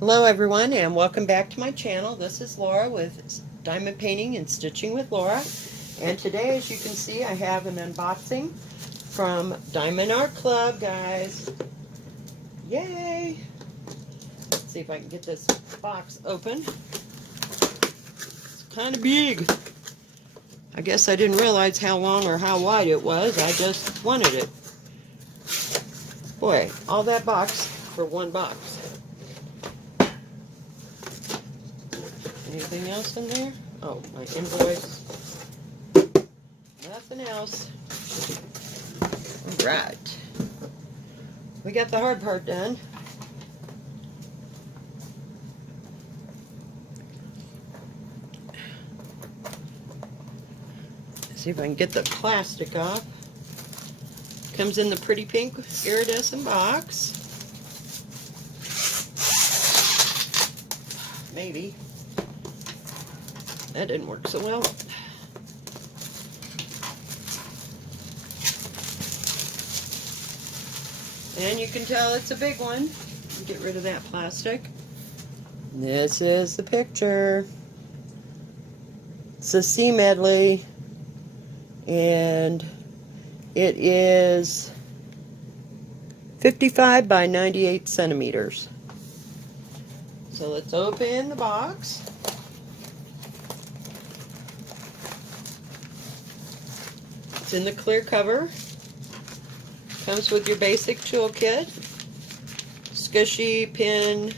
Hello everyone and welcome back to my channel. This is Laura with Diamond Painting and Stitching with Laura. And today, as you can see, I have an unboxing from Diamond Art Club, guys. Yay! Let's see if I can get this box open. It's kind of big. I guess I didn't realize how long or how wide it was. I just wanted it. Boy, all that box for one box. Anything else in there? Oh, my invoice. Nothing else. Alright. We got the hard part done. Let's see if I can get the plastic off. Comes in the pretty pink iridescent box. Maybe. That didn't work so well. And you can tell it's a big one. Get rid of that plastic. This is the picture. It's a sea medley. And it is 55 by 98 centimeters. So let's open the box. It's in the clear cover. Comes with your basic toolkit, squishy pin,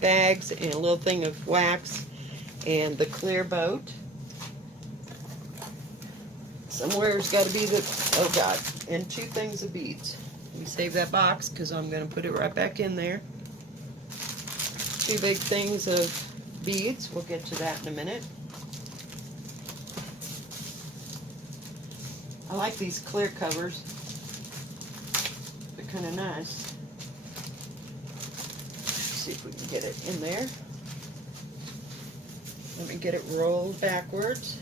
bags, and a little thing of wax, and the clear boat. Somewhere's got to be the, oh God, and 2 things of beads. Let me save that box because I'm going to put it right back in there. 2 big things of beads. We'll get to that in a minute. I like these clear covers. They're kind of nice. Let's see if we can get it in there. Let me get it rolled backwards.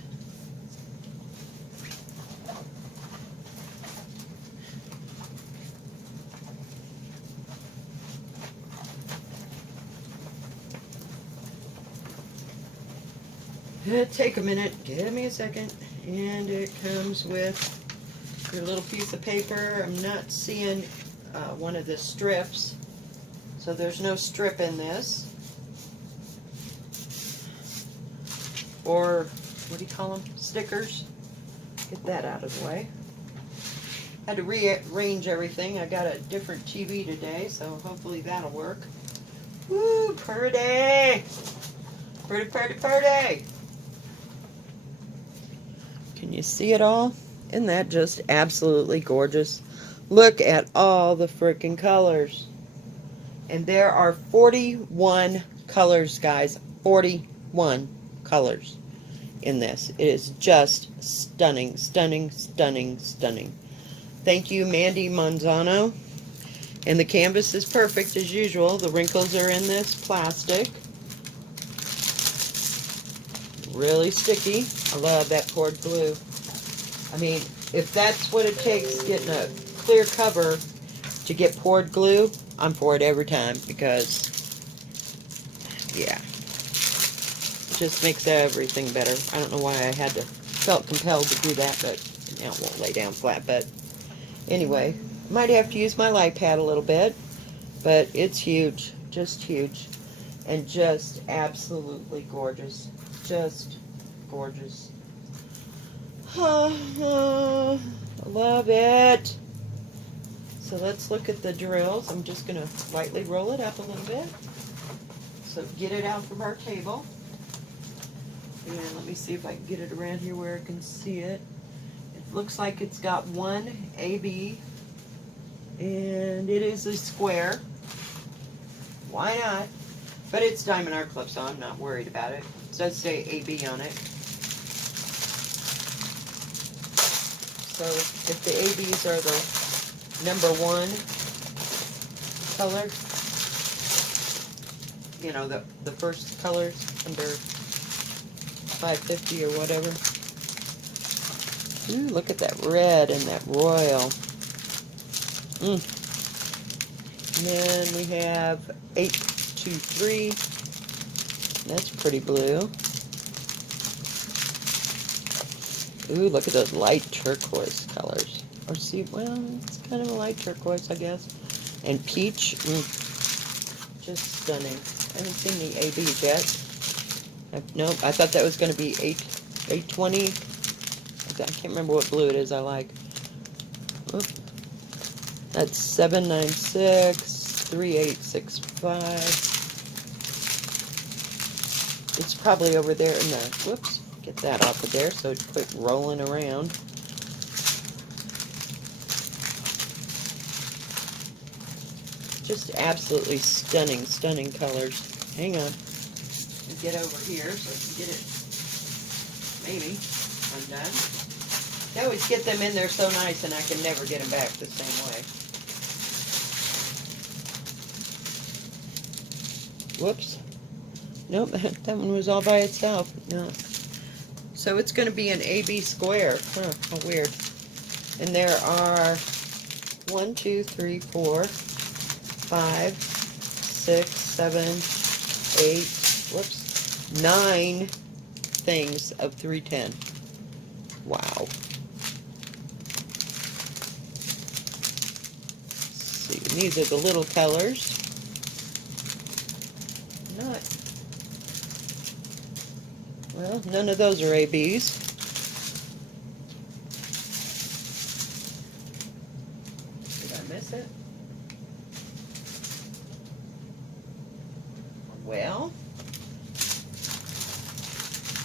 It'll take a minute. Give me a second. And it comes with your little piece of paper. I'm not seeing one of the strips, so there's no strip in this. Or, what do you call them? Stickers. Get that out of the way. Had to rearrange everything. I got a different TV today, so hopefully that'll work. Woo, pretty! Pretty, pretty, pretty! Can you see it all? Isn't that just absolutely gorgeous? Look at all the freaking colors. And there are 41 colors, guys. 41 colors in this. It is just stunning, stunning, stunning, stunning. Thank you, Mandy Manzano. And the canvas is perfect as usual. The wrinkles are in this plastic. Really sticky. I love that poured glue. I mean, if that's what it takes getting a clear cover to get poured glue, I'm for it every time because, yeah, it just makes everything better. I don't know why I felt compelled to do that, but now it won't lay down flat. But anyway, might have to use my light pad a little bit, but it's huge, just huge, and just absolutely gorgeous. Just gorgeous. I love it. So let's look at the drills. I'm just going to lightly roll it up a little bit. So get it out from our table. And let me see if I can get it around here where I can see it. It looks like it's got one AB. And it is a square. Why not? But it's Diamond Art Club, so I'm not worried about it. It does say AB on it. So if the ABs are the #1 color, you know, the first colors under 550 or whatever. Ooh, look at that red and that royal. And then we have 2, 3. That's pretty blue. Ooh, look at those light turquoise colors. Or see, well, it's kind of a light turquoise, I guess. And peach, just stunning. I haven't seen the ABs yet. Nope, I thought that was going to be 820. I can't remember what blue it is I like. Oop. That's 796, 3865. It's probably over there in the, whoops, get that off of there so it quit rolling around. Just absolutely stunning, stunning colors. Hang on. Get over here so I can get it, maybe, undone. I always get them in there so nice and I can never get them back the same way. Whoops. Nope, that one was all by itself. No. So it's going to be an AB square. Huh, how weird. And there are 1, 2, 3, 4, 5, 6, 7, 8, whoops, 9 things of 310. Wow. Let's see, and these are the little colors. Well, none of those are ABs. Did I miss it? Well,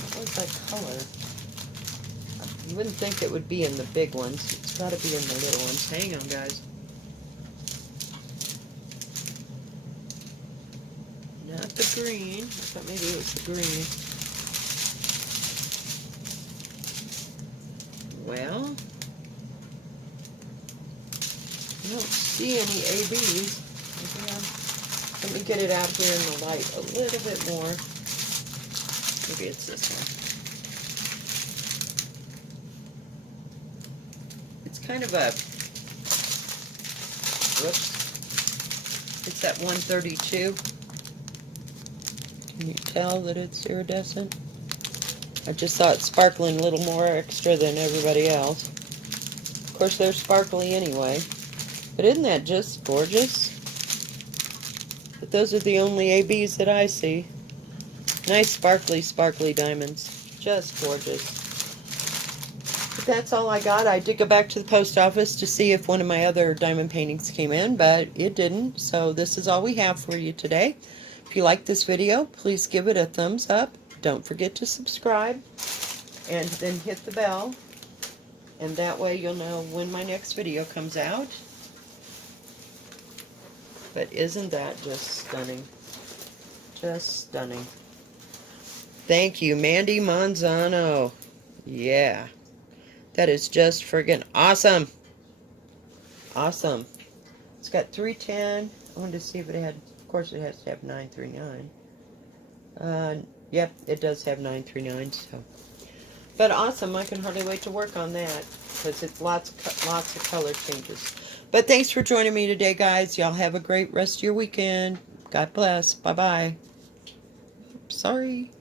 what was that color? You wouldn't think it would be in the big ones. It's got to be in the little ones. Hang on, guys. Not the green. I thought maybe it was the green. Well, I don't see any ABs. Let me get it out here in the light a little bit more. Maybe it's this one. It's kind of a, whoops, it's that 132. Can you tell that it's iridescent? I just saw it sparkling a little more extra than everybody else. Of course, they're sparkly anyway. But isn't that just gorgeous? But those are the only ABs that I see. Nice sparkly, sparkly diamonds. Just gorgeous. But that's all I got. I did go back to the post office to see if one of my other diamond paintings came in, but it didn't. So this is all we have for you today. If you like this video, please give it a thumbs up. Don't forget to subscribe and then hit the bell, and that way you'll know when my next video comes out. But isn't that just stunning? Just stunning. Thank you, Mandy Manzano. Yeah, that is just friggin' awesome. Awesome. It's got 310. I wanted to see if it had, of course it has to have 939. Yep, it does have 939, so. But awesome, I can hardly wait to work on that, because it's lots of color changes. But thanks for joining me today, guys. Y'all have a great rest of your weekend. God bless. Bye-bye. Sorry.